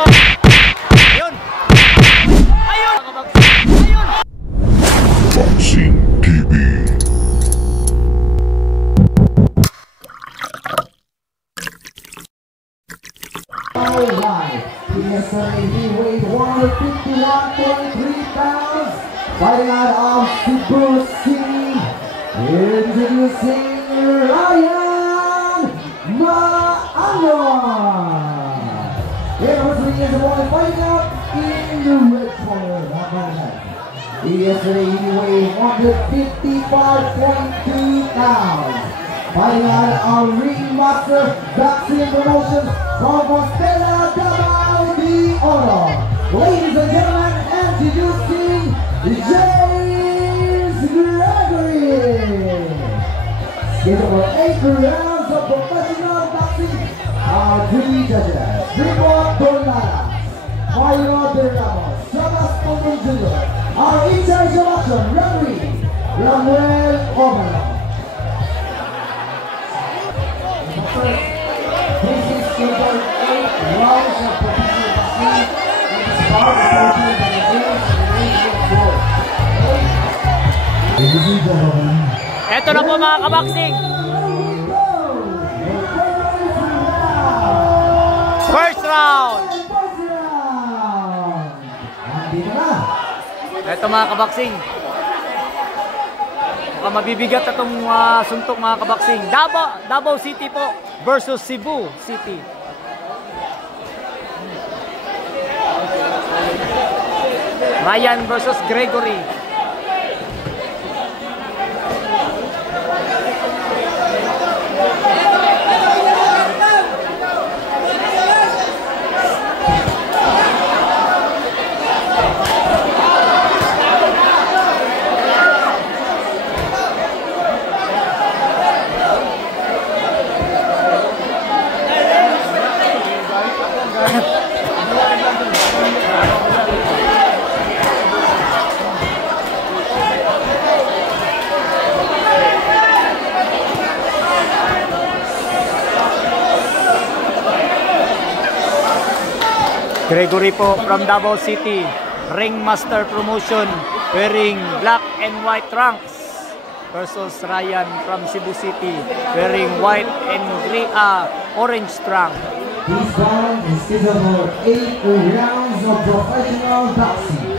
po. Ayun. Ayun. Ayun. Boxing TV. PSA heavyweight 151.3 pounds, fighting out of Cebu City, introducing Ryan Maanyon. Here was the years of only fighting out in the red corner. PSA heavyweight 155.2 pounds, fighting out of Ringmaster Boxing Promotions from Stella Davao de Oro. Ladies and gentlemen, introducing James Gregory. Scheduled for 8 rounds of professional boxing. Our 3 judges: Rico Tornada, Mario De Ramos, Thomas Pompon Jr. Our in charge of action, referee Ramuel Omar. This is scheduled 8 rounds of professional boxing. Start approaching by the games and range of war. Ladies and gentlemen, Eto na po mga kaboxing. First round. andito na. Eto mga kaboxing. Baka mabibigat itong suntok mga kaboxing. Davao City po versus Cebu City. Ryan versus Gregory. Gregory po from Davao City, Ringmaster Promotion, wearing black and white trunks, versus Ryan from Cebu City, wearing white and orange trunk. This round is scheduled for 8 rounds of professional boxing.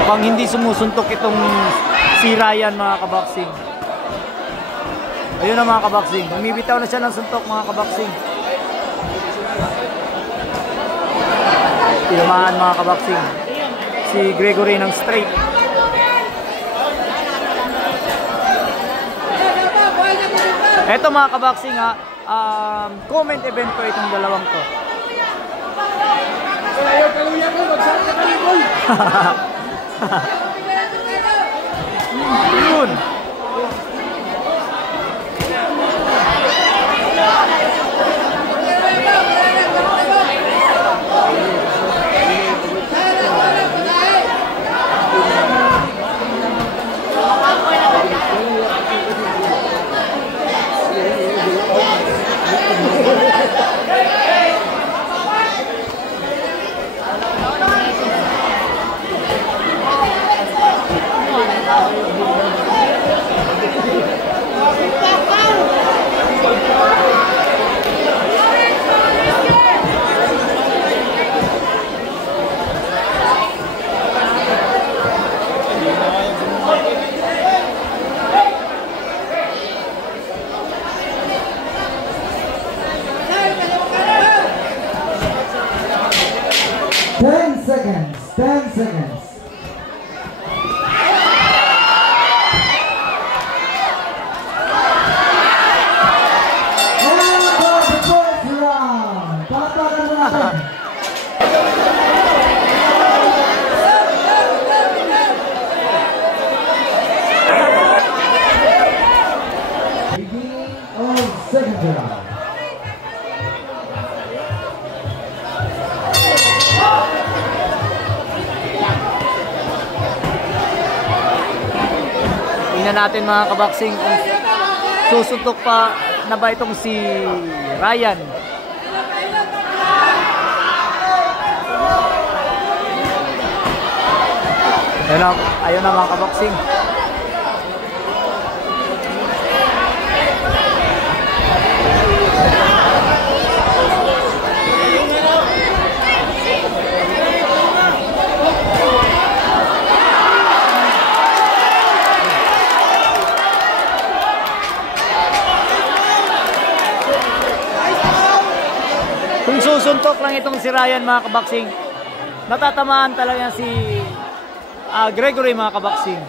Mukhang hindi sumusuntok itong si Ryan mga kaboxing. Ayun na mga kaboxing, bumibitaw na siya ng suntok mga kaboxing. Tinamaan mga kaboxing si Gregory ng straight. Eto mga kaboxing comment event ko itong dalawang to. Yun. Ten seconds. And for the fourth round. Palakpakan mo natin. Beginning of second round. Tingnan natin mga kaboxing kung susuntok pa na ba itong si Ryan? Ayun na mga kaboksing. Kung susuntok lang itong si Ryan mga kaboksing, natatamaan talaga si Gregory mga kaboksing.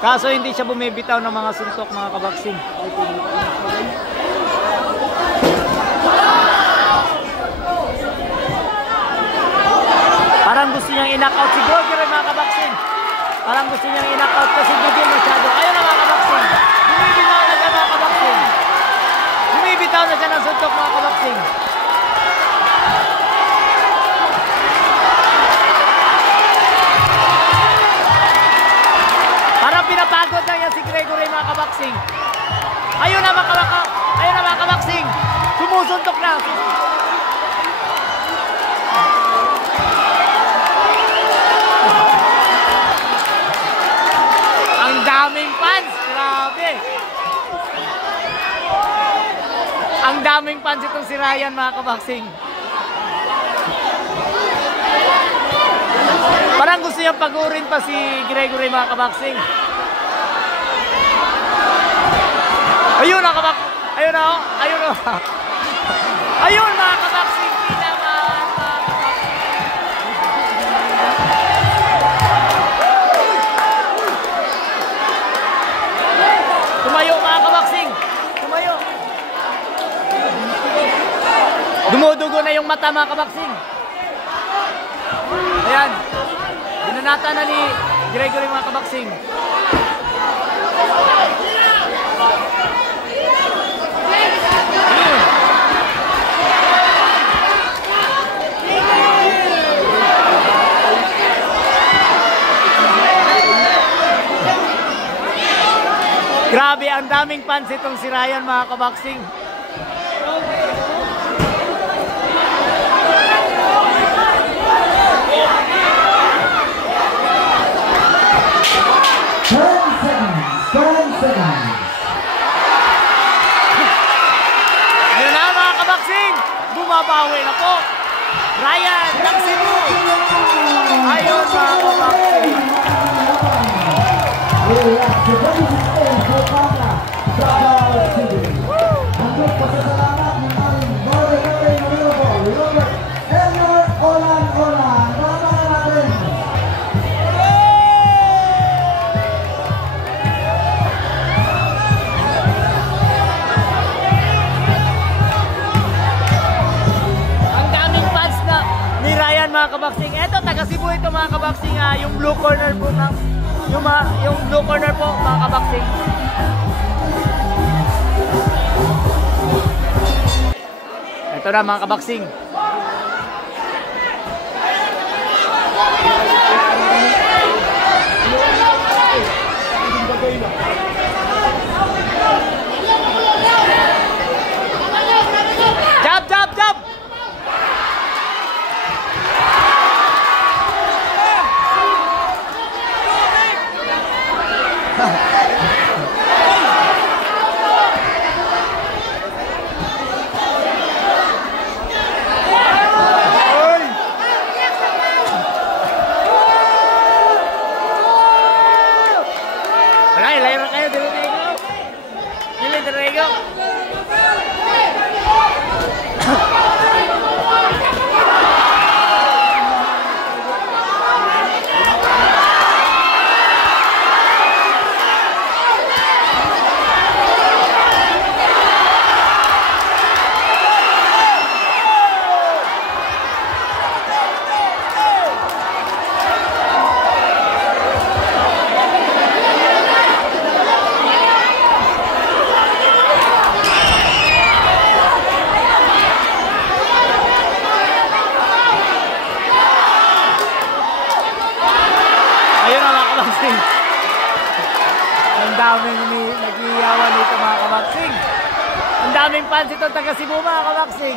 Kaso hindi siya bumibitaw ng mga suntok mga kaboksing. Parang gusto niyang i-knock out si Gregory mga kaboksing. Parang gusto niyang i-knock out kasi Gugil masyado. Ayun na mga kaboksing. Bumibitaw na siya mga kaboksing. Bumibitaw na siya ng suntok mga kaboksing. Pinapagod lang yan si Gregory mga kaboksing. Ayun na mga kaboksing. Sumusuntok na. Ang daming fans. Grabe. Ang daming fans itong si Ryan mga kaboksing. Parang gusto niyang pagurin pa si Gregory mga kaboksing. Ayun na ayun na ayun na. Ayun mga kaboksing, tinamaan mga kaboksing. Tumayo mga kaboksing. Tumayo. Dumudugo na yung mata mga kaboksing. Ayan. Binanata na ni Gregory mga kaboksing. Grabe, ang daming fans itong si Ryan mga kaboksing. Ayun na mga kaboksing, bumabawi na po. Ryan ng Cebu. Ayun mga kaboksing. Mga kaboksing, eto taga Cebu ito mga kaboksing, yung blue corner po ng yung blue corner po mga kaboksing. Ito na mga kaboksing. Jab, jab, jab. Layro kayo, Dirego. Ang daming nag-iiyawan dito mga kaboksing. Maraming fans itong taga Cebu mga kabaksing.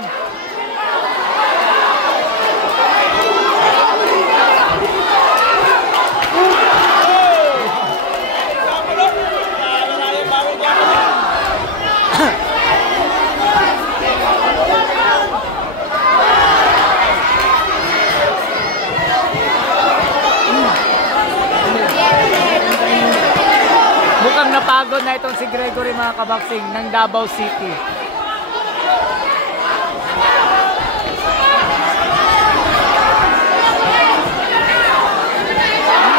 Mukhang napagod na itong si Gregory mga kabaksing ng Davao City.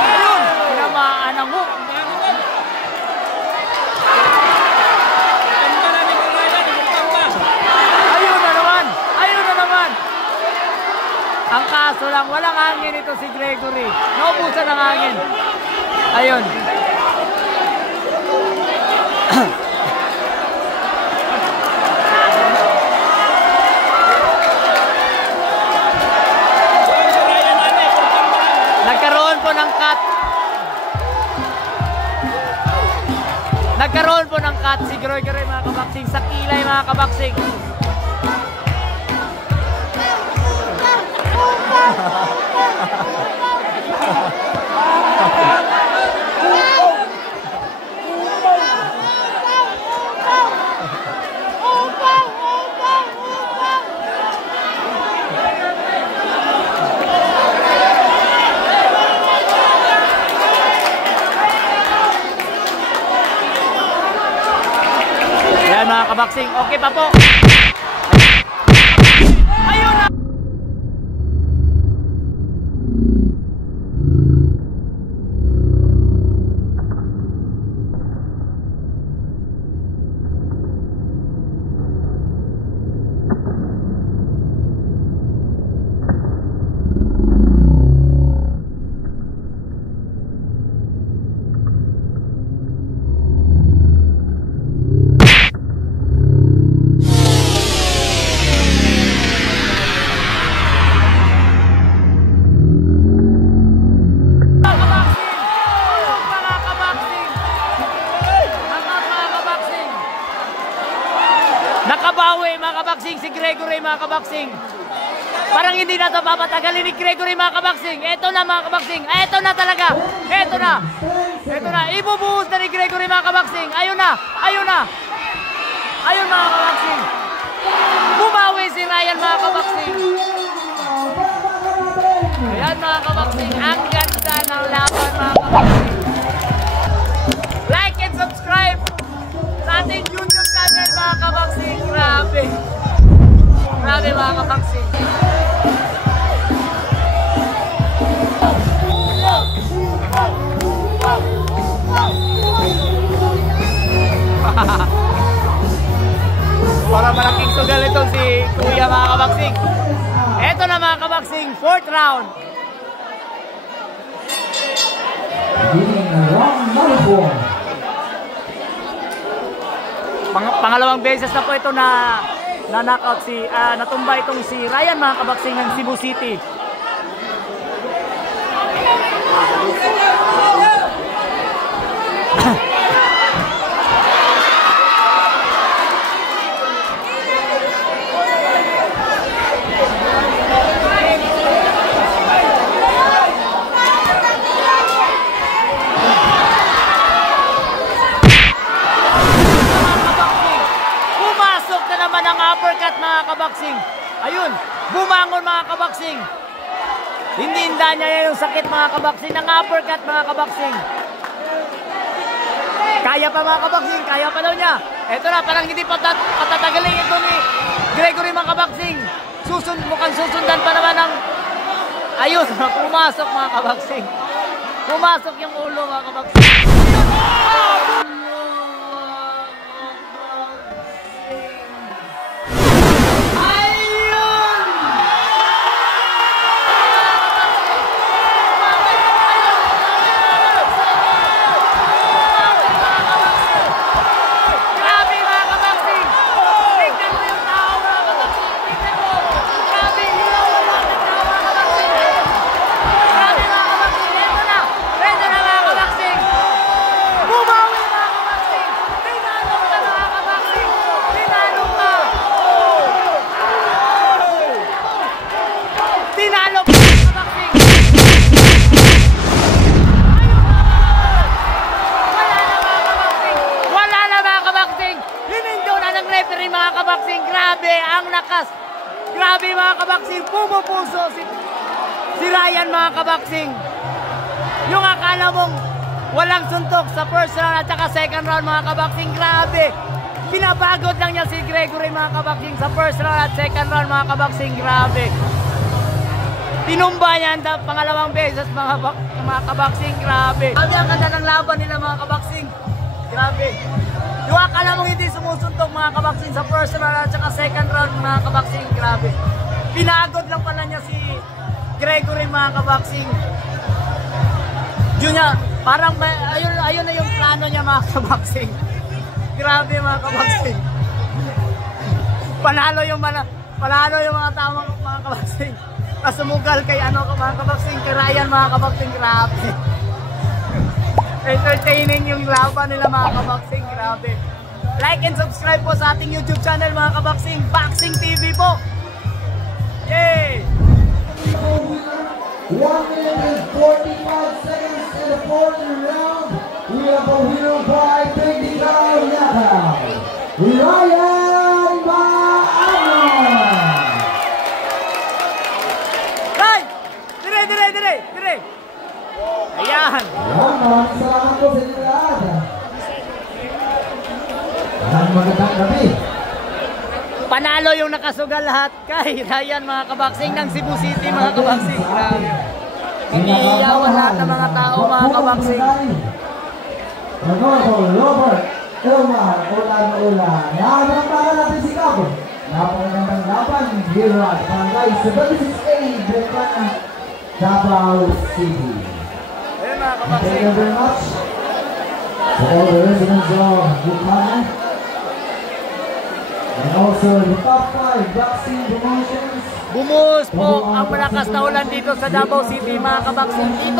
Ayun! Tinamaan ang hook. Ayun na naman! Ayun na naman! Ang kaso lang, walang hangin ito si Gregory. Naubusan ng hangin. Ayun. Nagkaroon po ng cut. Nagkaroon po ng cut si Gregory mga kabaksing sa kilay mga kabaksing. Yan mga kabaksing, okay pa po. Ayun na! Nakabawi mga kabaksing si Gregory mga kabaksing. Parang hindi na ito papatagalin ni Gregory mga kabaksing. Ito na mga kabaksing. Ito na talaga. Ito na. Ito na. Ibubuhos na ni Gregory mga kabaksing. Ayun na. Ayun na. Ayun mga kabaksing. Bumawi si Ryan mga kabaksing. Ayan mga kabaksing. Ang ganda ng laban mga kabaksing. Like and subscribe sa ating YouTube channel mga kabaksing. Grabe. Grabe mga kabaksing. Para malaking sugal ito si Kuya mga kabaksing. Eto na mga kabaksing, 4th round. Pangalawang beses na po ito na knockout natumba itong si Ryan mga kabaksing ng Cebu City. Uppercut mga kabaksing. Ayun, bumangon mga kabaksing. Hindi hinda niya yung sakit mga kabaksing ng uppercut mga kabaksing. Kaya pa mga kabaksing, kaya pa daw niya. Ito na, parang hindi patatagalin ito ni Gregory mga kabaksing. Mukhang susundan pa naman ng... Ayun, pumasok mga kabaksing. Pumasok yung ulo mga kabaksing. Bumawi rin mga kabaksing. Grabe ang lakas. Grabe mga kabaksing. Pumupuso si Ryan mga kabaksing. Yung akala mong walang suntok sa first round at saka second round mga kabaksing. Grabe. Pinapagod lang niya si Gregory mga kabaksing sa first round at second round mga kabaksing. Grabe. Tinumba niya ang pangalawang beses mga kabaksing. Grabe. Grabe ang ganda ng laban nila mga kabaksing. Grabe. Yung akala mong hindi sumusuntok mga kabaksing sa first round at saka second round mga kabaksing. Grabe. Pinagod lang pala niya si Gregory mga kabaksing. Yun niya, parang ayun na yung plano niya mga kabaksing. Grabe mga kabaksing. Panalo yung mga tamang mga kabaksing. Kasumugal kay mga kabaksing, kay Ryan mga kabaksing. Grabe. Entertaining yung laban nila mga kabaksing. Grabe. Like and subscribe po sa ating YouTube channel mga kabaksing. Boxing TV po. Yay! 1 minute and 45 seconds in the fourth round. We have a winner by technical knockout, Ryan Maano. Hey! Dire! Ayan! Maraming salamat po sa inyo lahat. Magandang gabi. Panalo yung nakasugal lahat kay Ryan mga kabaksing ng Cebu City mga kabaksing. Grabe. Iniiyawan lahat ng mga tao mga kabaksing. Robert Elmar Ulan. Nakakamakan natin si Cabo. Napakagandang laban. Gerard Pangay sa 26A Brecana, Davao City. Ayun mga Thank kabaksing. you very much to all the residents of Bukana. And also the top 5 boxing promotions. Bumuhos po ang malakas na ulan dito sa Davao City mga kabaksing. Dito